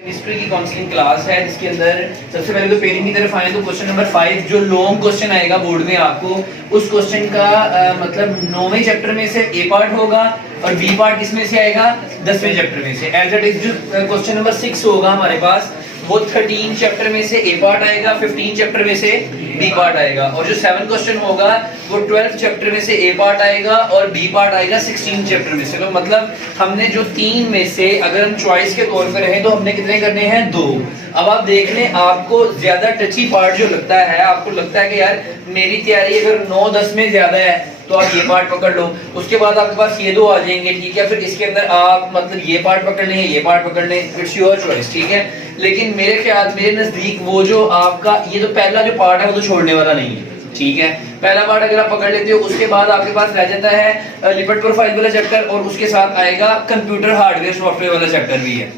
Chemistry की counselling class है जिसके अंदर सबसे पहले तो पेरिंग की तरफ आए तो क्वेश्चन नंबर 5 जो लॉन्ग क्वेश्चन आएगा बोर्ड में आपको उस क्वेश्चन का मतलब 9वें चैप्टर में से ए पार्ट होगा और बी पार्ट किसमें से आएगा 10वें चैप्टर में से। एज इट इज जो क्वेश्चन नंबर 6 होगा हमारे पास वो 13 चैप्टर में से ए पार्ट आएगा, 15 चैप्टर में से बी पार्ट आएगा और जो 7 क्वेश्चन होगा वो 12 चैप्टर में से ए पार्ट आएगा और बी पार्ट आएगा 16 चैप्टर में से। तो मतलब हमने जो 3 में से अगर हम चॉइस के तौर पर रहे तो हमने कितने करने हैं 2। अब आप देख लें आपको ज्यादा टची पार्ट जो लगता है, आपको लगता है कि यार मेरी तैयारी अगर 9-10 में ज्यादा है तो आप ये पार्ट पकड़ लो, उसके बाद आपके पास ये 2 आ जाएंगे, ठीक है। फिर इसके अंदर आप मतलब ये पार्ट पकड़ लें, ये पार्ट पकड़ लें, इट्स योर चॉइस, ठीक है। लेकिन मेरे नजदीक वो जो आपका ये तो पहला जो पार्ट है वो तो छोड़ने वाला नहीं है, ठीक है। पहला पार्ट अगर आप पकड़ लेते हो उसके बाद आपके पास रह जाता है लिपिड प्रोफाइल वाला चैप्टर और उसके साथ आएगा कंप्यूटर हार्डवेयर सॉफ्टवेयर वाला चैप्टर भी है,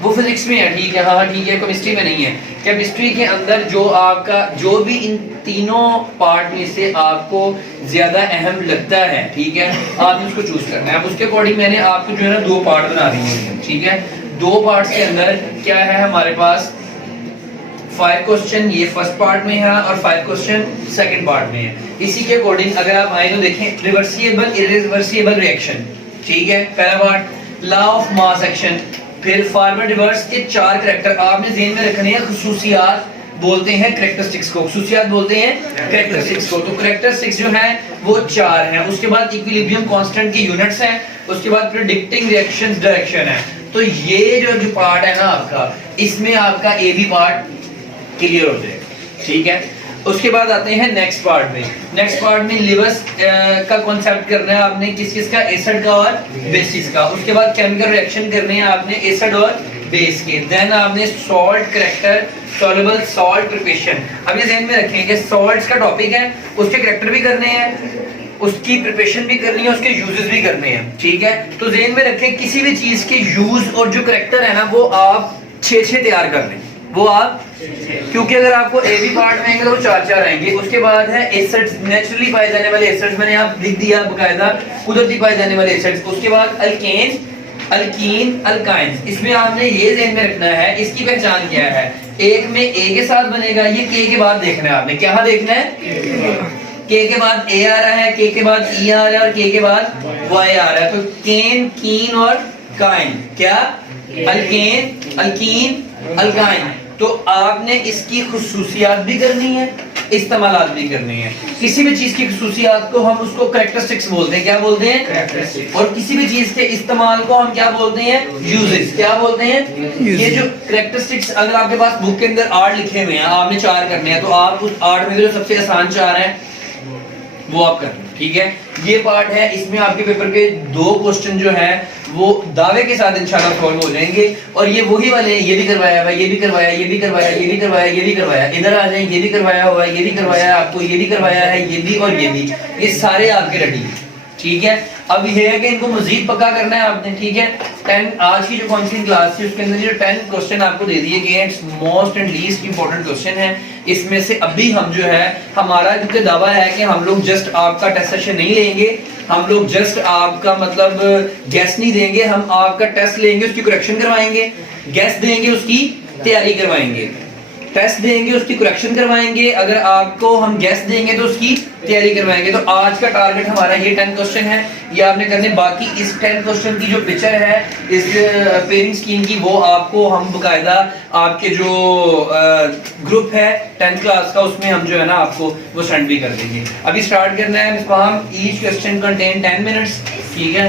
वो फिजिक्स में है, ठीक है। हाँ ठीक है, केमिस्ट्री में नहीं है। केमिस्ट्री के अंदर जो आपका जो भी इन तीनों पार्ट में से आपको ज्यादा अहम लगता है, ठीक है, आपने उसको चूज करना है। अब उसके अकॉर्डिंग मैंने आपको जो है ना 2 पार्ट बना दी है, ठीक है। 2 पार्ट्स के अंदर क्या है हमारे पास 5 क्वेश्चन ये फर्स्ट पार्ट में है और 5 क्वेश्चन सेकंड पार्ट में है। इसी के अकॉर्डिंग अगर आप आए तो देखें रिवर्सिबल इरिवर्सिबल रिएक्शन, ठीक है, पहला part. Law of mass action, फिर फॉरवर्ड रिवर्स के 4 करैक्टर आपने ज़हन में रखने हैं। खुसूसियात बोलते हैं करैक्टरिस्टिक्स को, खुसूसियात बोलते हैं करैक्टरिस्टिक्स को। तो करैक्टरिस्टिक्स जो है वो 4 हैं। उसके बाद इक्विलिब्रियम कांस्टेंट की यूनिट्स हैं, उसके बाद प्रेडिक्टिंग रिएक्शंस डायरेक्शन है। तो ये जो पार्ट है ना आपका, इसमें आपका ए बी पार्ट क्लियर हो जाएगा, ठीक है। उसके बाद आते हैं नेक्स्ट पार्ट में। नेक्स्ट पार्ट में लिवर्स का कॉन्सेप्ट करना है आपने, किस किस का, एसिड का और बेसिस का। उसके बाद केमिकल रिएक्शन करने हैं आपने एसिड और बेस के। देन आपने salt character, soluble salt preparation. अब ये ध्यान में रखें कि सॉल्ट्स का टॉपिक है, उसके करैक्टर भी करने हैं, उसकी प्रिपरेशन भी करनी है, उसके यूजेस भी करने हैं, ठीक है। तो ध्यान में रखें किसी भी चीज के यूज और जो करैक्टर है ना वो आप 6-6 तैयार कर लें, वो आप, क्योंकि अगर आपको ए बी पार्ट में आएंगे तो वो 4-4 आएंगे। उसके बाद है एसिड्स, नेचुरली पाए जाने वाले एसिड्स, मैंने आप लिख दिया बकायदा कुदरती पाए जाने वाले एसिड्स। उसके बाद अल्केन्स, अल्कीन, अल्काइंस। इसमें आपने ये ध्यान में रखना है इसकी पहचान क्या है। एक में ए के साथ बनेगा, ये के के बाद देखना है आपने, क्या देखना है, के के बाद ए आ रहा है, के के बाद ई आ रहा है और के के बाद वाई आ रहा है। तो केन, कीन और काइन, क्या, अल्केन, अल्कीन, अल्काइन। तो आपने इसकी खुसूसियात भी करनी है, इस्तेमालात भी करनी है। किसी भी चीज की खुसूसियात को हम उसको कैरेक्टरिस्टिक्स बोलते हैं, क्या बोलते हैं, और किसी भी चीज के इस्तेमाल को हम क्या बोलते हैं, यूजेस, क्या बोलते हैं। ये जो कैरेक्टरिस्टिक्स अगर आपके पास बुक के अंदर 8 लिखे हुए हैं, आपने 4 करने हैं, तो आप उस 8 में जो सबसे आसान 4 हैं वो आप कर लो, ठीक है। ये पार्ट है, इसमें आपके पेपर के 2 क्वेश्चन जो है वो दावे के साथ इंशाल्लाह सॉल्व हो जाएंगे और ये वही वाले हैं, ये भी करवाया हुआ, ये भी करवाया, ये भी करवाया, ये भी करवाया, ये भी करवाया। इधर आ जाए, ये भी करवाया हुआ है, ये भी करवाया आपको, ये भी करवाया है, ये भी और ये भी, ये सारे आपके रेडी, ठीक है। अब ये है कि इनको मजीद पक्का करना है आपने, ठीक है। 10 आज की जो काउंसलिंग क्लास थी उसके अंदर जो 10 क्वेश्चन आपको दे दिए गए हैं, most and least important question है। इसमें से अभी हम जो है हमारा क्योंकि दावा है कि हम लोग जस्ट आपका टेस्ट सेशन नहीं लेंगे, हम लोग जस्ट आपका मतलब गैस नहीं देंगे, हम आपका टेस्ट लेंगे, उसकी करेक्शन करवाएंगे, गैस देंगे, उसकी तैयारी करवाएंगे, टेस्ट देंगे, उसकी करेक्शन करवाएंगे। अगर आपको हम गैस देंगे तो उसकी तैयारी करवाएंगे। तो आज का टारगेट हमारा ये 10 क्वेश्चन है, ये आपने करने। बाकी इस 10 क्वेश्चन की जो पिक्चर है इस पेयरिंग स्कीम की वो आपको हम बकायदा आपके जो ग्रुप है 10th क्लास का उसमें हम जो है ना आपको वो सेंड भी कर देंगे। अभी स्टार्ट करना है, ईच क्वेश्चन कंटेन 10 मिनट्स, ठीक है।